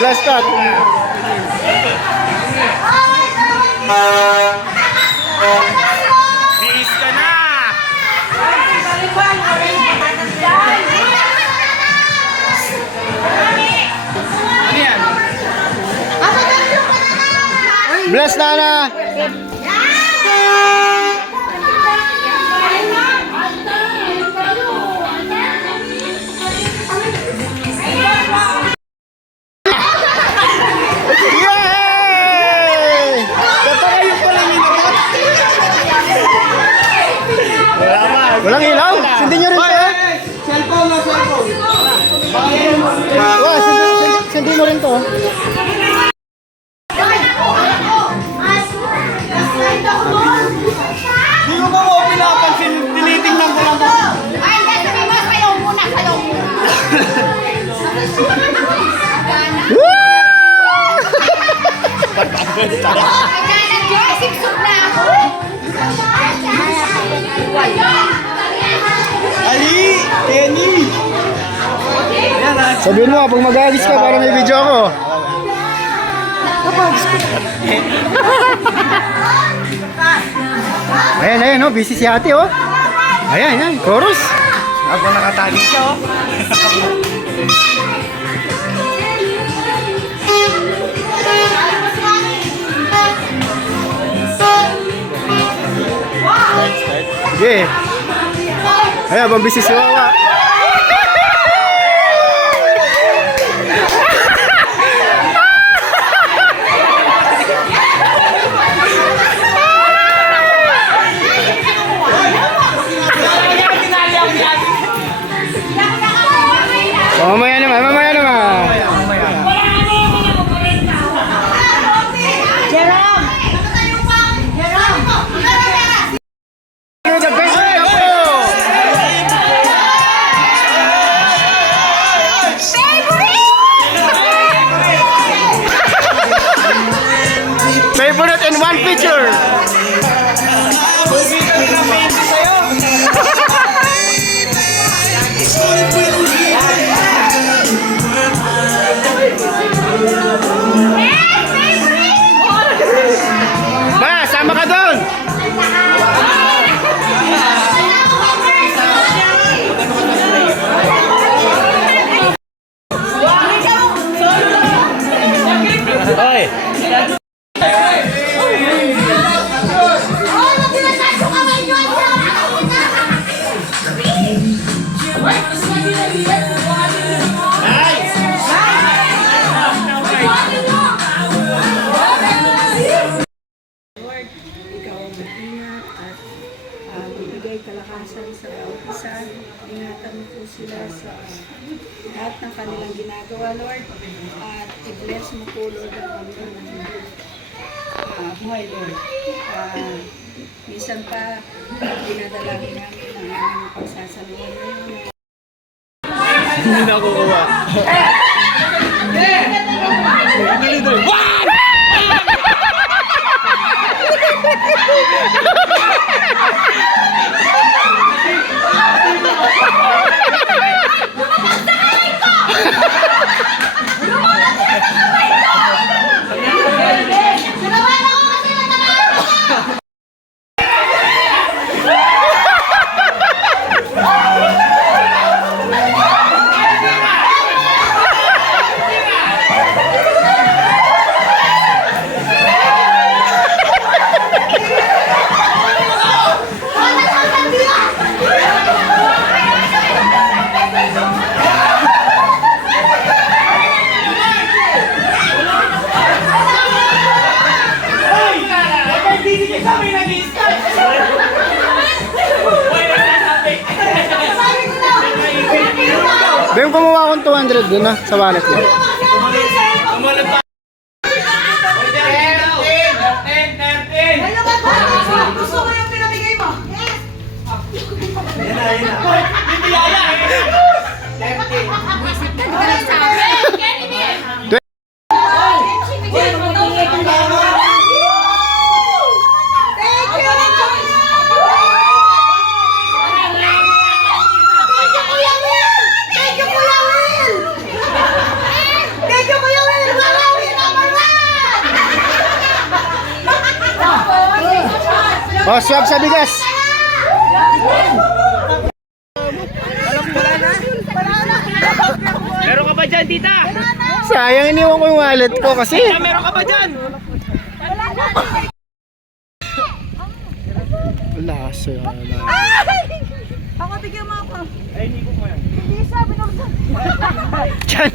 Blast cut. Bis ka na! Ano yan? Blast na na. Yay! Tatakayo pala nila. Walang ilaw? Sindi nyo rin to eh. Cellphone na cellphone. Wow, sindi mo rin to. Di ko ba mo pinapansin? Tinitingnan ko lang po. Ay, hindi. Sabi mo, sayaw muna. Sayaw muna. Ay, kanan, Joy. Siksok na ako. Ali! Kenny! Ayan ha. Sabihin mo, pag mag-aagis ka para may video ako. Ayan, ayan, oh, busy si ate, oh. Ayan, ayan, chorus. Ako nakatagis siya oh. Yeah. Ayan, bang busy si Wawa. Mamaya naman, mamaya naman. Jerome! Jerome! The best way ako! Favorite in one picture. Ma, sama ka doon. Magbigay kalakasan sa bawat isa. Ingatan mo po sila sa lahat ng kanilang ginagawa, Lord. At i-bless mo po, Lord, ang kanilang buhay, Lord. Minsan pa, dinadalangin namin ang aming pagsasaluhan ngayon. Hindi na ako kuha. Yung kumuha akong 200 doon na sa wallet ko. Gusto ko yung pinamigay mo. Thank you, Kuya Will! Thank O, swap sa bigas. Meron ka ba dyan, tita? Sayang, iniwan ko yung wallet ko kasi. Meron ka ba dyan? Wala kasi. Ako, bigyan mo ako. Ay, hindi ko mo yan. Hindi siya, binursan. Diyan.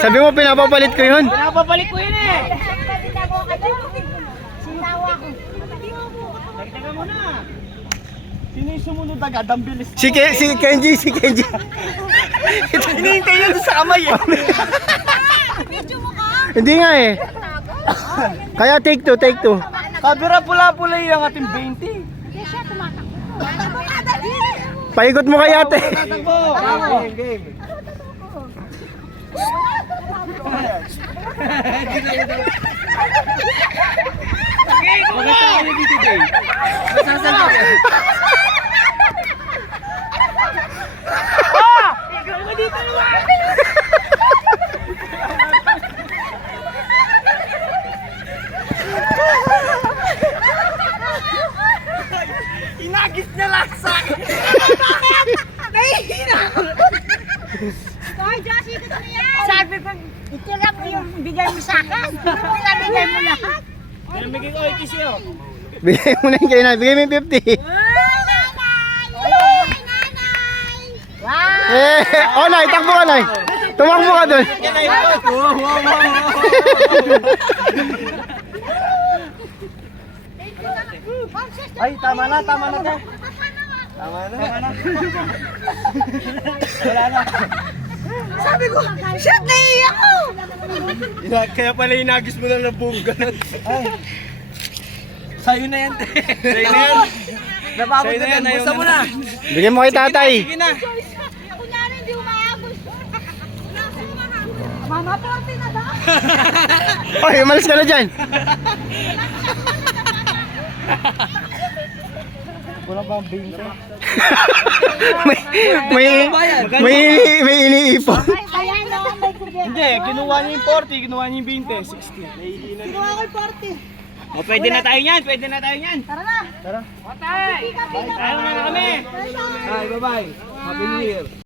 Sabi mo, pinapapalit ko yun. Napapalik ko yun eh. Sinawa ko. Teka mo na. Sino yung sumunod agad? Ang bilis. Si Kenji. Hinihintay yun doon sa kamay eh. Video mo ka? Hindi nga eh. Kaya take two. Kabira pula-pula yung ating 20. Hindi siya tumatakbo. Dali! Paikot mo kay ate. Tatakbo. Game. Maganda ka na dito, Jay. Masasabi ka. Ikaw na dito naman! Inagis niya lang sa akin! Hoy, Josie, ito na yan! Sabi ko, ito lang yung bigay mo sa akin. Ito mo na bigay mo lahat. Pinamigay ko, ikisi oh. Bigay mo na yung kay nanay. Bigay mo yung 50. Nanay! Uy, nanay! Wow! Oh, nay, takbo ka, nay. Tumakbo ka dun. Ay, tama na te. Tama na. Wala na. Sabi ko, shit, naiiyak ko! Kaya pala inagis mo na ng buong ganun. Sa'yo na yan, te. Sa'yo na yan. Napapot na yan, busa mo na. Bigay mo kay tatay. Sige na. Ako nga rin, hindi umaabot. Mama, 30 na ba? Oy, umalis ka na dyan. Wala ba ang 20? may iniipon. Ayan na, may kubya. Hindi, kinuha niya yung 40, kinuha niya yung 20, 60. Kinuha ko yung 40. O, pwede na tayo niyan, pwede na tayo niyan. Tara na. Tara. Tayo Tayo na kami. Bye, bye-bye. Happy New Year.